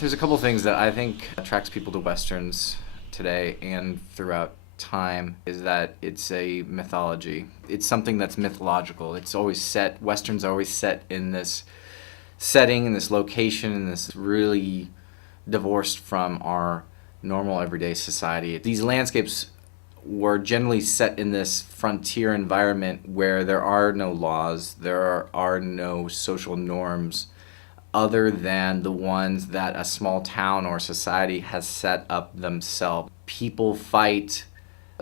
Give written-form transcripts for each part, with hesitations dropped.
There's a couple things that I think attracts people to Westerns today and throughout time is that it's a mythology. It's something that's mythological. It's always set, Westerns are always set in this setting, in this location, in this really divorced from our normal everyday society. These landscapes were generally set in this frontier environment where there are no laws, there are no social norms other than the ones that a small town or society has set up themselves. People fight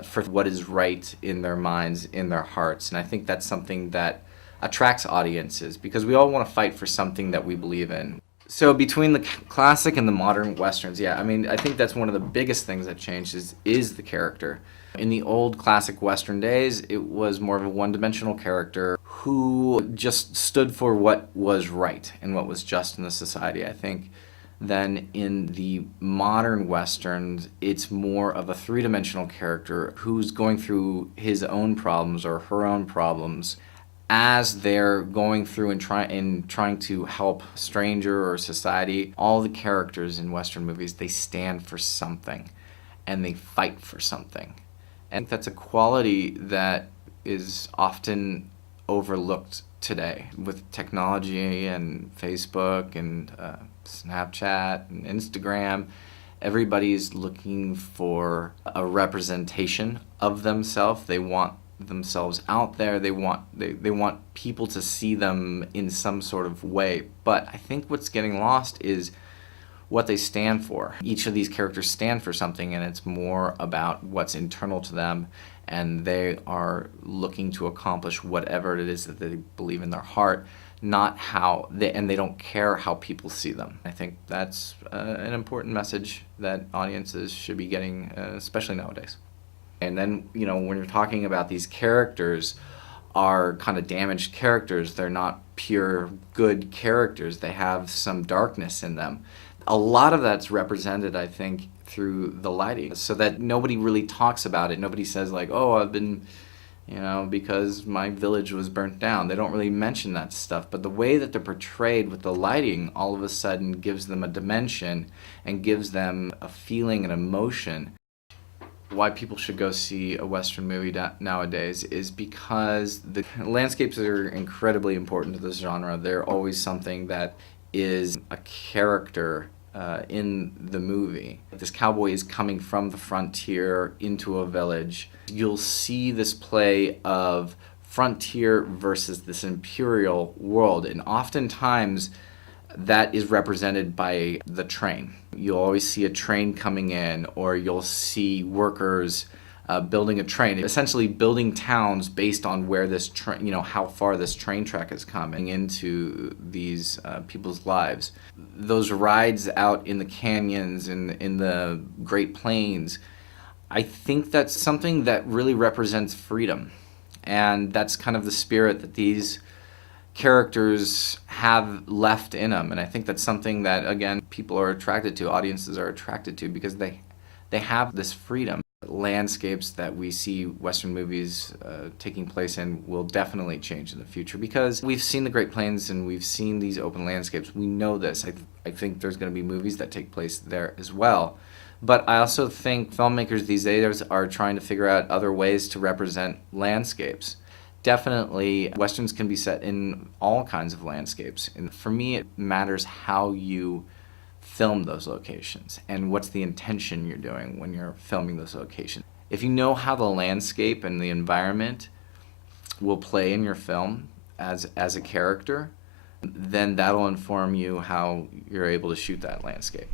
for what is right in their minds, in their hearts, and I think that's something that attracts audiences because we all want to fight for something that we believe in. So between the classic and the modern Westerns, yeah, I mean, I think that's one of the biggest things that changed is the character. In the old classic Western days, it was more of a one-dimensional character who just stood for what was right and what was just in the society. I think then in the modern Westerns, it's more of a three-dimensional character who's going through his own problems or her own problems as they're going through and trying to help a stranger or society. All the characters in Western movies, they stand for something and they fight for something. And that's a quality that is often overlooked today with technology and Facebook and Snapchat and Instagram. Everybody's looking for a representation of themselves. They want themselves out there. They want people to see them in some sort of way. But I think what's getting lost is what they stand for. Each of these characters stand for something, and it's more about what's internal to them, and they are looking to accomplish whatever it is that they believe in their heart, not how they don't care how people see them. I think that's an important message that audiences should be getting, especially nowadays. And then, when you're talking about these characters are kind of damaged characters, they're not pure good characters, they have some darkness in them. A lot of that's represented, I think, through the lighting, so that nobody really talks about it. Nobody says like, oh, I've been, because my village was burnt down. They don't really mention that stuff, but the way that they're portrayed with the lighting all of a sudden gives them a dimension and gives them a feeling and emotion. Why people should go see a Western movie nowadays is because the landscapes are incredibly important to this genre. They're always something that is a character in the movie. This cowboy is coming from the frontier into a village. You'll see this play of frontier versus this imperial world, and oftentimes that is represented by the train. You'll always see a train coming in, or you'll see workers building a train, essentially building towns based on where this train, how far this train track is coming into these people's lives. Those rides out in the canyons and in the Great Plains, I think that's something that really represents freedom. And that's kind of the spirit that these characters have left in them. And I think that's something that, again, people are attracted to, audiences are attracted to, because they have this freedom. Landscapes that we see Western movies taking place in will definitely change in the future because we've seen the Great Plains and we've seen these open landscapes. We know this. I think there's going to be movies that take place there as well. But I also think filmmakers these days are trying to figure out other ways to represent landscapes. Definitely, Westerns can be set in all kinds of landscapes. And for me, it matters how you film those locations and what's the intention you're doing when you're filming those locations. If you know how the landscape and the environment will play in your film as a character, then that'll inform you how you're able to shoot that landscape.